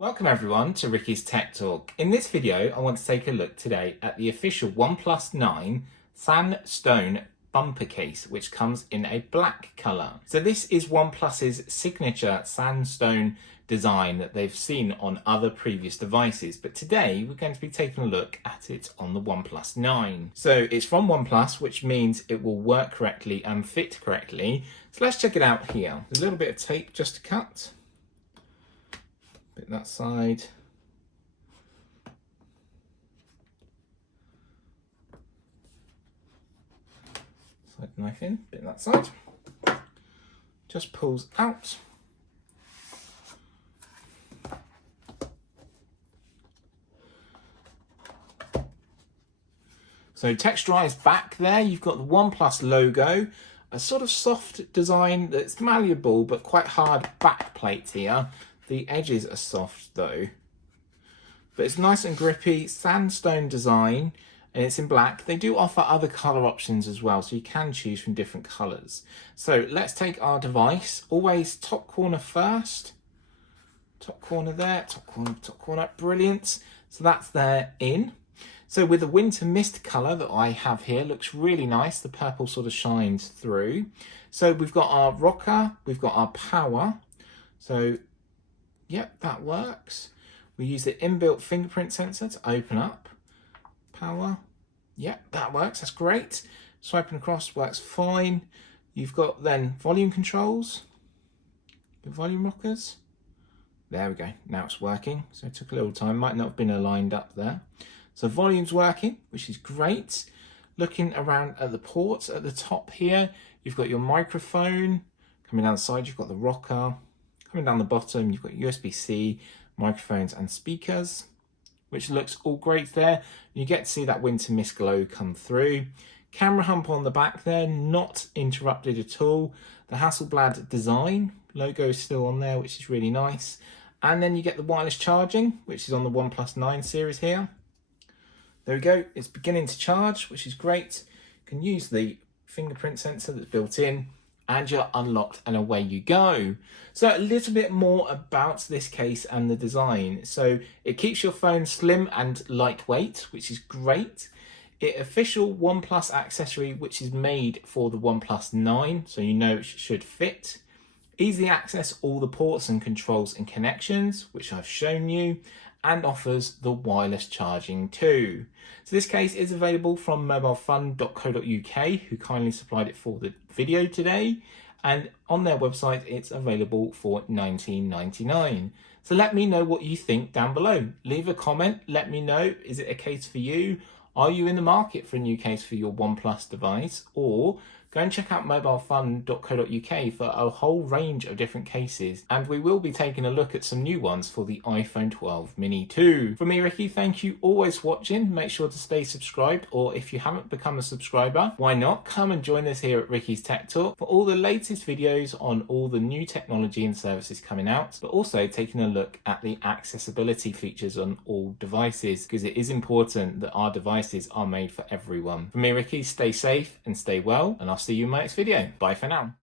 Welcome everyone to Ricky's Tech Talk. In this video, I want to take a look today at the official OnePlus 9 Sandstone bumper case, which comes in a black colour. So this is OnePlus's signature Sandstone design that they've seen on other previous devices, but today we're going to be taking a look at it on the OnePlus 9. So it's from OnePlus, which means it will work correctly and fit correctly. So let's check it out here. There's a little bit of tape just to cut. Bit that side. Slide the knife in, bit that side. Just pulls out. So texturized back there, you've got the OnePlus logo, a sort of soft design that's malleable but quite hard back plate here. The edges are soft though, but it's nice and grippy, sandstone design, and it's in black. They do offer other color options as well, so you can choose from different colors. So let's take our device, always top corner first. Top corner there, top corner, brilliant. So that's there in. So with the winter mist color that I have here, looks really nice. The purple sort of shines through. So we've got our rocker, we've got our power. So yep, that works. We use the inbuilt fingerprint sensor to open up. Power. Yep, that works. That's great. Swiping across works fine. You've got then volume controls. The volume rockers. There we go. Now it's working. So it took a little time. Might not have been aligned up there. So volume's working, which is great. Looking around at the ports at the top here, you've got your microphone. Coming down the side, you've got the rocker. Coming down the bottom, you've got USB-C, microphones and speakers, which looks all great there. You get to see that winter mist glow come through. Camera hump on the back there, not interrupted at all. The Hasselblad design logo is still on there, which is really nice. And then you get the wireless charging, which is on the OnePlus 9 series here. There we go, it's beginning to charge, which is great. You can use the fingerprint sensor that's built in, and you're unlocked and away you go. So a little bit more about this case and the design. So it keeps your phone slim and lightweight, which is great. It official OnePlus accessory, which is made for the OnePlus 9, so you know it should fit. Easily access all the ports and controls and connections, which I've shown you, and offers the wireless charging too. So this case is available from mobilefun.co.uk, who kindly supplied it for the video today, and on their website it's available for $19.99. So let me know what you think down below. Leave a comment, let me know, is it a case for you? Are you in the market for a new case for your OnePlus device? Or go and check out mobilefun.co.uk for a whole range of different cases. And we will be taking a look at some new ones for the iPhone 12 mini too. From me, Ricky, thank you always for watching. Make sure to stay subscribed, or if you haven't become a subscriber, why not? Come and join us here at Ricky's Tech Talk for all the latest videos on all the new technology and services coming out, but also taking a look at the accessibility features on all devices, because it is important that our devices are made for everyone. From me, Ricky, stay safe and stay well, and I'll see you in my next video. Bye for now.